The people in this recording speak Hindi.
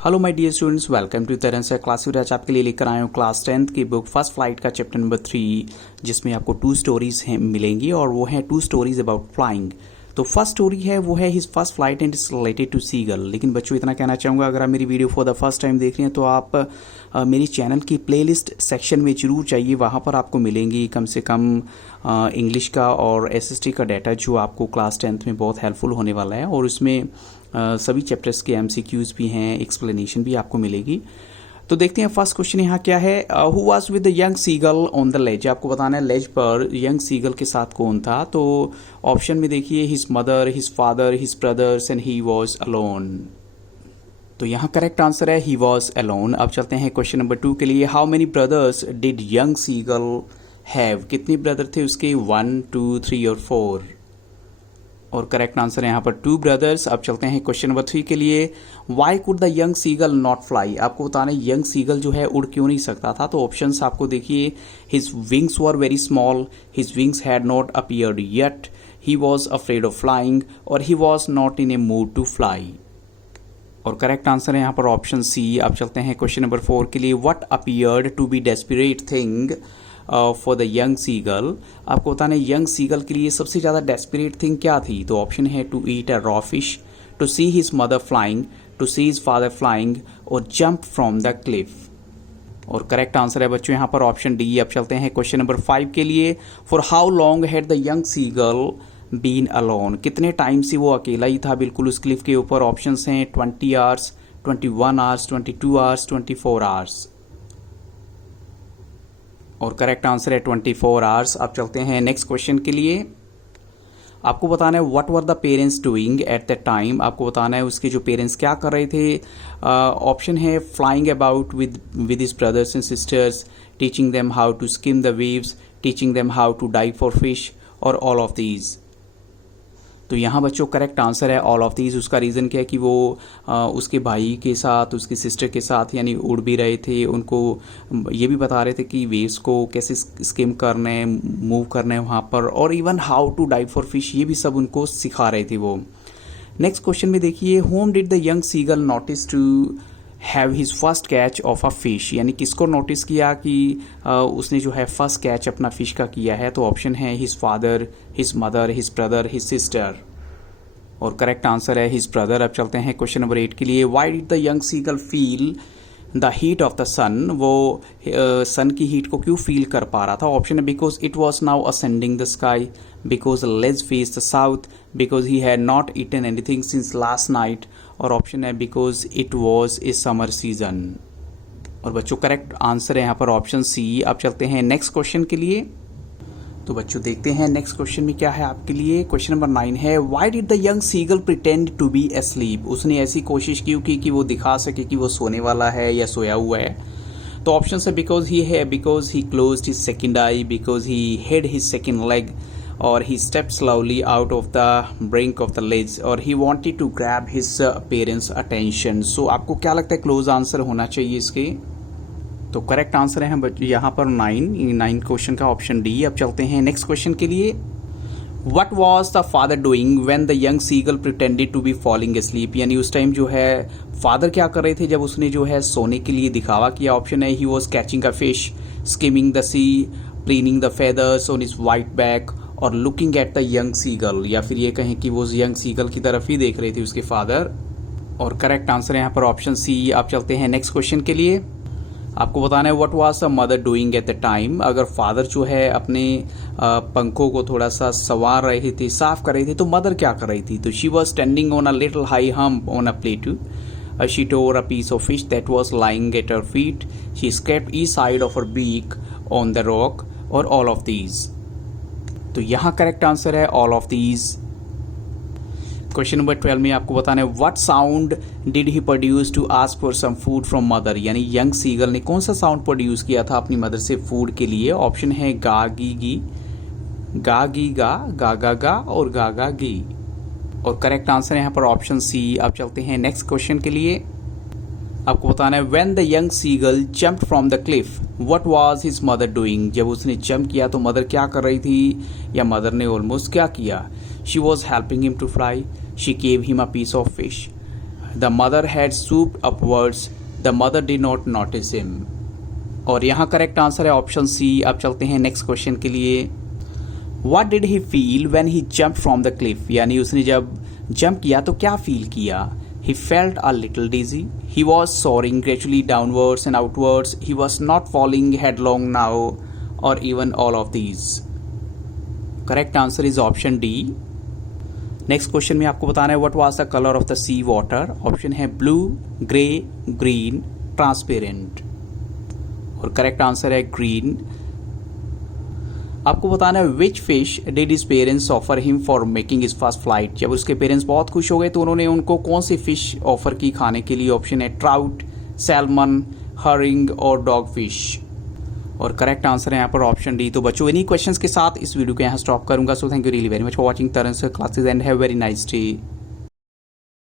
Hello my dear students, welcome to Taran से क्लास। आज आपके लिए लेकर आए हूँ क्लास 10th की बुक फर्स्ट फ्लाइट का चैप्टर नंबर 3, जिसमें आपको 2 स्टोरीज मिलेंगी और वो हैं 2 स्टोरीज अबाउट फ्लाइंग। तो फर्स्ट स्टोरी है वो है his first flight and is related to seagull. लेकिन बच्चों इतना कहना चाहूँगा, अगर आप मेरी video for the first time देख रहे हैं तो आप मेरी चैनल की प्लेलिस्ट सेक्शन में जरूर चाहिए। वहाँ पर आपको मिलेंगी कम से कम इंग्लिश का और एसएसटी का डाटा, जो आपको क्लास 10th में बहुत हेल्पफुल होने वाला है। और उसमें सभी चैप्टर्स के एमसीक्यूज भी हैं, एक्सप्लेनेशन भी आपको मिलेगी। तो देखते हैं फर्स्ट क्वेश्चन यहाँ क्या है। Who was with the young seagull on the ledge. आपको बताना है लेज पर यंग सीगल के साथ कौन था। तो ऑप्शन में देखिए his mother, his father, his brothers and he was alone. तो यहाँ करेक्ट आंसर है ही वाज अलोन। अब चलते हैं क्वेश्चन नंबर 2 के लिए। How many brothers did young seagull have. कितने ब्रदर थे उसके, 1, 2, 3 और 4। और करेक्ट आंसर है यहाँ पर 2 ब्रदर्स। अब चलते हैं क्वेश्चन नंबर 3 के लिए। Why could the young seagull not fly. आपको बताना है यंग सीगल जो है उड़ क्यों नहीं सकता था। तो ऑप्शंस आपको देखिए, his wings were very small, his wings had not appeared yet, he was afraid of flying, और he was not in a mood to fly. और करेक्ट आंसर है यहाँ पर ऑप्शन सी। अब चलते हैं क्वेश्चन नंबर 4 के लिए। What appeared to be desperate thing for the young seagull. आपको बताना है यंग सीगल के लिए सबसे ज़्यादा डेस्परेट थिंग क्या थी। तो ऑप्शन है to eat a raw fish, to see his mother flying, to see his father flying, और जंप फ्रॉम द क्लिफ। और करेक्ट आंसर है बच्चों यहाँ पर ऑप्शन डी। अब चलते हैं क्वेश्चन नंबर 5 के लिए। For how long had the young seagull been alone. कितने टाइम से वो अकेला ही था बिल्कुल उस क्लिफ के ऊपर। ऑप्शंस हैं 20 आवर्स, 21 आवर्स, 22 आवर्स, 24 आवर्स। और करेक्ट आंसर है 24 आवर्स। अब चलते हैं नेक्स्ट क्वेश्चन के लिए। आपको बताना है what were the parents doing at the time. आपको बताना है उसके जो पेरेंट्स क्या कर रहे थे। ऑप्शन है flying about with his brothers and sisters, teaching them how to skim the waves, teaching them how to dive for fish, और ऑल ऑफ दीज। तो यहाँ बच्चों करेक्ट आंसर है ऑल ऑफ दीज। उसका रीज़न क्या है कि वो उसके भाई के साथ, उसकी सिस्टर के साथ यानी उड़ भी रहे थे। उनको ये भी बता रहे थे कि वेव्स को कैसे स्किम करना है, मूव करना है वहाँ पर, और even how to dive for fish, ये भी सब उनको सिखा रहे थे वो। नेक्स्ट क्वेश्चन में देखिए। Whom did the young seagull notice to have his first catch of a fish. यानी किसको नोटिस किया कि उसने जो है फर्स्ट कैच अपना फिश का किया है। तो ऑप्शन है his father, his mother, his brother, his sister. और करेक्ट आंसर है हिज ब्रदर। अब चलते हैं क्वेश्चन नंबर 8 के लिए। Why did the young seagull feel the heat of the sun. वो सन की हीट को क्यों फील कर पा रहा था। ऑप्शन है because it was now ascending the sky, because ledge face the south, because he had not eaten anything since last night, और ऑप्शन है because it was a summer season. और बच्चों करेक्ट आंसर है यहाँ पर ऑप्शन सी। अब चलते हैं नेक्स्ट क्वेश्चन के लिए। तो बच्चों देखते हैं नेक्स्ट क्वेश्चन में क्या है आपके लिए। क्वेश्चन नंबर 9 है। Why did the young seagull pretend to be asleep। उसने ऐसी कोशिश क्यों की कि वो दिखा सके कि वो सोने वाला है या सोया हुआ है। तो ऑप्शन है because he closed his second I, because he hide his second leg, और he stepped slowly out of the brink of the ledge, और he wanted to grab his parents' attention। So आपको क्या लगता है क्लोज आंसर होना चाहिए इसके। तो करेक्ट आंसर है यहाँ पर 9 क्वेश्चन का ऑप्शन डी। अब चलते हैं नेक्स्ट क्वेश्चन के लिए। What was the father doing when the young seagull pretended to be falling asleep। यानी उस टाइम जो है फादर क्या कर रहे थे जब उसने जो है सोने के लिए दिखावा किया। ऑप्शन है he was catching a fish, skimming the sea, preening the feathers on his white back, और looking at the young seagull, या फिर ये कहें कि वो यंग सीगल की तरफ ही देख रहे थे उसके फादर। और करेक्ट आंसर है यहाँ पर ऑप्शन सी। आप चलते हैं नेक्स्ट क्वेश्चन के लिए। आपको बताना है what was the mother doing at the time. अगर फादर जो है अपने पंखों को थोड़ा सा संवार रहे थे, साफ कर रहे थे, तो मदर क्या कर रही थी। तो she was standing on a little high hump on a plate, she tore a piece of fish that was lying at her feet, she scraped each side of her beak on the rock, और all of these। तो यहाँ करेक्ट आंसर है all of these. Question number 12 में आपको बताना है what sound did he produce to ask for some food from mother. यानी यंग सीगल ने कौन सा साउंड प्रोड्यूस किया था अपनी मदर से फूड के लिए। ऑप्शन है गा गी गी, गा गी गा, गा गा गा, और गा गा गी। और करेक्ट आंसर है यहाँ पर ऑप्शन सी। अब चलते हैं नेक्स्ट क्वेश्चन के लिए। आपको बताना है when the young seagull jumped from the cliff what was his mother doing. जब उसने जंप किया तो मदर क्या कर रही थी, या मदर ने ऑलमोस्ट क्या किया। She was helping him to fly, she gave him a piece of fish, the mother had swooped upwards, the mother did not notice him. और यहाँ करेक्ट आंसर है ऑप्शन सी। अब चलते हैं नेक्स्ट क्वेश्चन के लिए। What did he feel when he jump from the cliff, यानी उसने जब जंप किया तो क्या फील किया। He felt a little dizzy, he was soaring gradually downwards and outwards, he was not falling headlong now, और even all of these. Correct answer is option D. Next question में आपको बताना है what was the colour of the sea water. Option है ब्लू, ग्रे, ग्रीन, ट्रांसपेरेंट, और करेक्ट आंसर है ग्रीन। आपको बताना है which fish did his parents offer him for making his first flight. जब उसके पेरेंट्स बहुत खुश हो गए तो उन्होंने उनको कौन सी फिश ऑफर की खाने के लिए। ऑप्शन है ट्राउट, सैल्मन, हरिंग और डॉग फिश, और करेक्ट आंसर है यहाँ पर ऑप्शन डी। तो बच्चों इन्हीं क्वेश्चंस के साथ इस वीडियो को यहाँ स्टॉप करूंगा। So thank you really very much for watching Taran से classes and have very nice day.